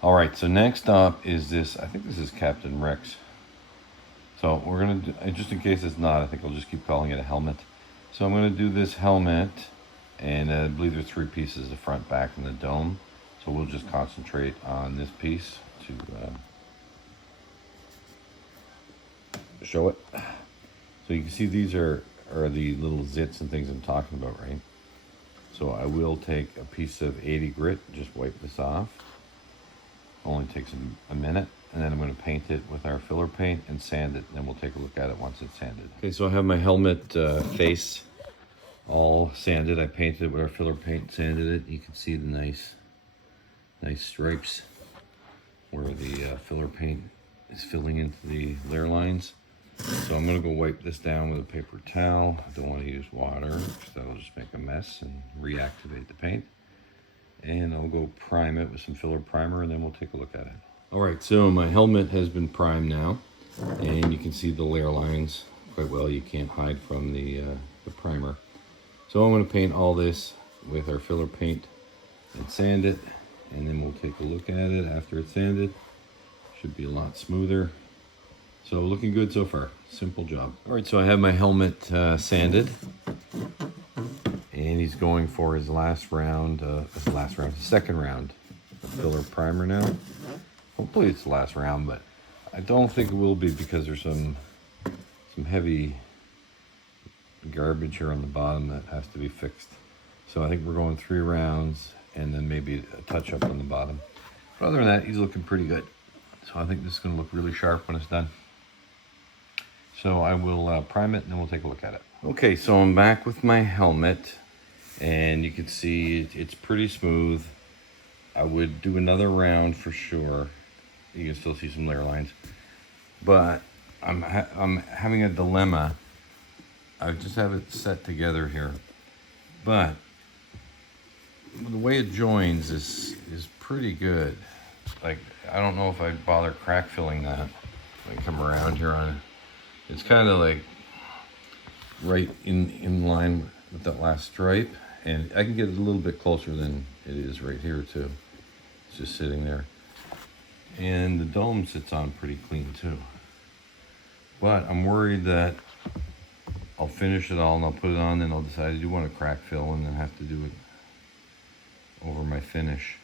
All right, so next up is this. I think this is Captain Rex. So we're gonna do, just in case it's not, I think I'll just keep calling it a helmet. So I'm gonna do this helmet, and I believe there's 3 pieces: the front, back, and the dome. So we'll just concentrate on this piece to show it. So you can see these are the little zits and things I'm talking about, right? So I will take a piece of 80 grit, just wipe this off. Only takes a minute, and then I'm going to paint it with our filler paint and sand it, and then we'll take a look at it once it's sanded. Okay, so I have my helmet face all sanded. I painted it with our filler paint, sanded it. You can see the nice stripes where the filler paint is filling into the layer lines. So I'm going to go wipe this down with a paper towel. I don't want to use water because that'll just make a mess and reactivate the paint. And I'll go prime it with some filler primer, and then we'll take a look at it. All right, so my helmet has been primed now, and you can see the layer lines quite well. You can't hide from the primer. So I'm going to paint all this with our filler paint and sand it, and then we'll take a look at it after it's sanded. Should be a lot smoother. So looking good so far. Simple job. All right, so I have my helmet sanded. And he's going for his last round, second round of filler primer now. Hopefully it's the last round, but I don't think it will be because there's some heavy garbage here on the bottom that has to be fixed. So I think we're going 3 rounds and then maybe a touch up on the bottom. But other than that, he's looking pretty good. So I think this is going to look really sharp when it's done. So I will prime it and then we'll take a look at it. Okay, so I'm back with my helmet. And you can see it's pretty smooth. I would do another round for sure. You can still see some layer lines. But I'm having a dilemma. I just have it set together here. But the way it joins is pretty good. Like, I don't know if I'd bother crack filling that. I come around here on it. It's kind of like right in line with that last stripe. And I can get it a little bit closer than it is right here too. It's just sitting there. And the dome sits on pretty clean too. But I'm worried that I'll finish it all and I'll put it on and I'll decide I do want to crack fill and then have to do it over my finish.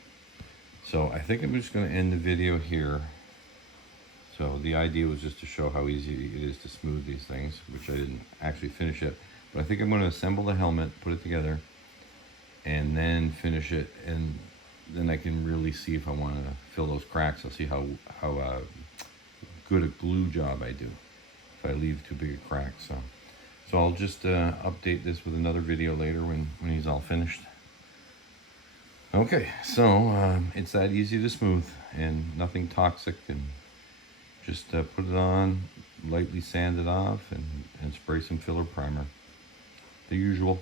So I think I'm just going to end the video here. So the idea was just to show how easy it is to smooth these things, which I didn't actually finish it. But I think I'm going to assemble the helmet, put it together, and then finish it, and then I can really see if I want to fill those cracks. I'll see how good a glue job I do if I leave too big a crack. So I'll just update this with another video later when he's all finished. Okay, so it's that easy to smooth and nothing toxic, and just put it on, lightly sand it off, and spray some filler primer. The usual.